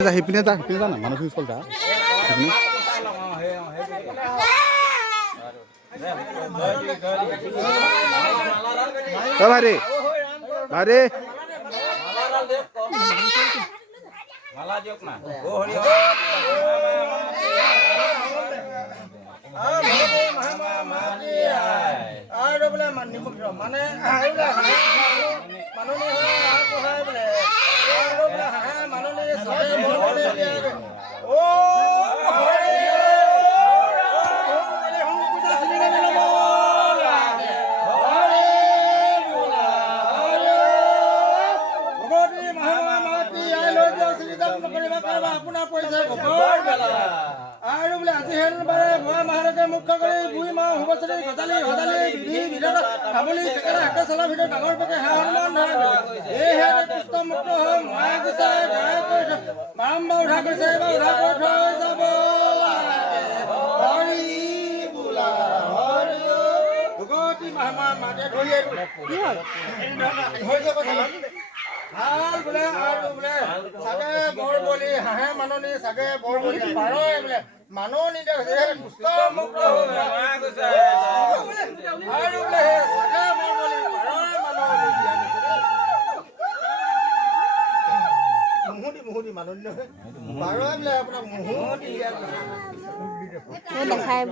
সেইপিনে যা না মানুহখিনি চল যা ভাইৰে ভাইৰে মালা দিয়ক না মানে আপোনাৰ পৰিচয় আৰু বোলে আজি হেলবাৰে ভয় মাহাৰকে মুখ্য কৰি বুঢ়ী মা হুবচৰি গজালি হজালি বিধি বিধান হাবলি কেকেৰা হাতে চলা ভিতৰত ডাঙৰ পেকে হা হনুমান ধৰে এই হে কৃষ্ণ মুক্ত হৈ মায়া গৈছে গায়ে কৰি বাৰম্বাৰ উঠা কৰিছে এইবাৰ উঠা কৰি থৈ যাব হৰি বোলা হৰি ভগৱতী মাহমা মাতে ধৰি হৈ যাব ভাল বোলে আৰু বোলে চাগে বৰ বলি হাঁহে মাননি চাগে বৰ বলি পাৰই বোলে মাননি সুস্থ মুক্ত আৰু বোলে চাগে বৰ বলি পাৰই মাননি মুহুদি মাননি নহয় পাৰই বোলে আপোনাক মুহুদি দেখাই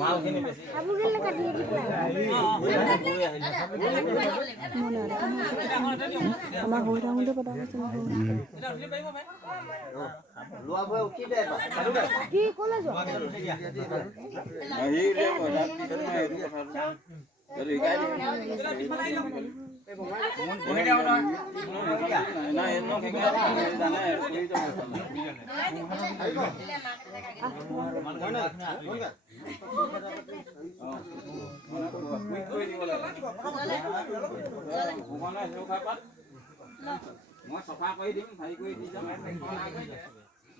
মালখিনি বেছি আমাৰ হৈ থাকোঁতে পতা হৈছে কি ক'লে মই চফা কৰি দিম ভাই কৰি দি যাম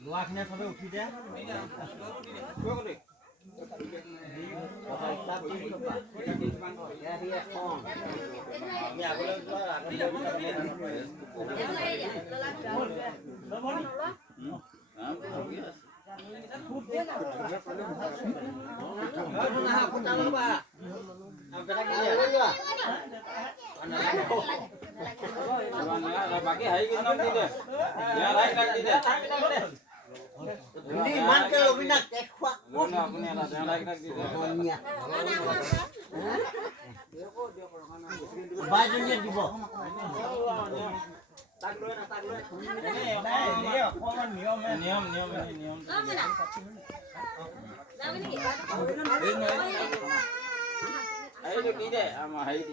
লোৱাখিনি চবে উঠি দিয়া বাকি হাই কিনো দি দে দি দে ইমান কে অবিনাশ দেখুৱা আপুনি এটা লাইক দি দে বাইজনীয়ে দিব তাক লৈ না তাক লৈ এই অকমান নিয়ম এইটো কি দে আমাৰ হাই দি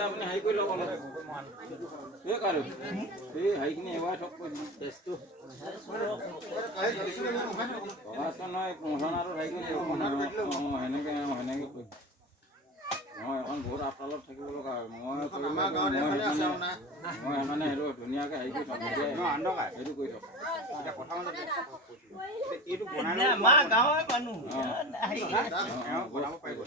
আপুনি হাই কৰি ল'ব হাইখিনি এবাৰ থক টেষ্টটো নহয় পোন্ধৰটো হাই কৰি সেনেকে কৰি মই এখন বহুত আপতালত থাকিব লগা হয় মই মানে সেইটো ধুনীয়াকে হেৰি কৰি থম সেইটো কৰি থম এইটো বনাই গাঁৱৰ মানুহ বনাব পাৰিব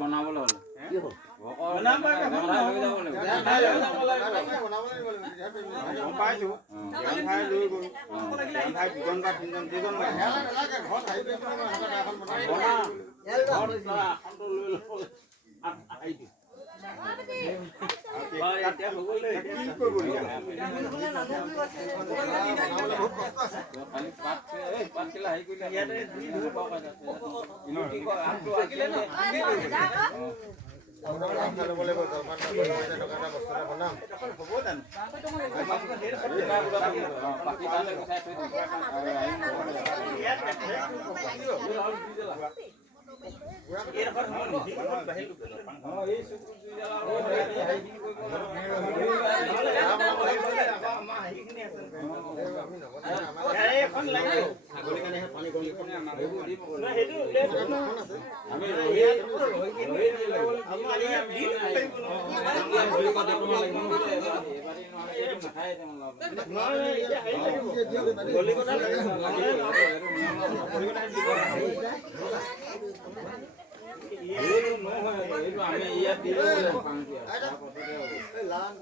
বনাবলৈ হ'ল পাইছো দুজন বা তিনিজন দুজন লাম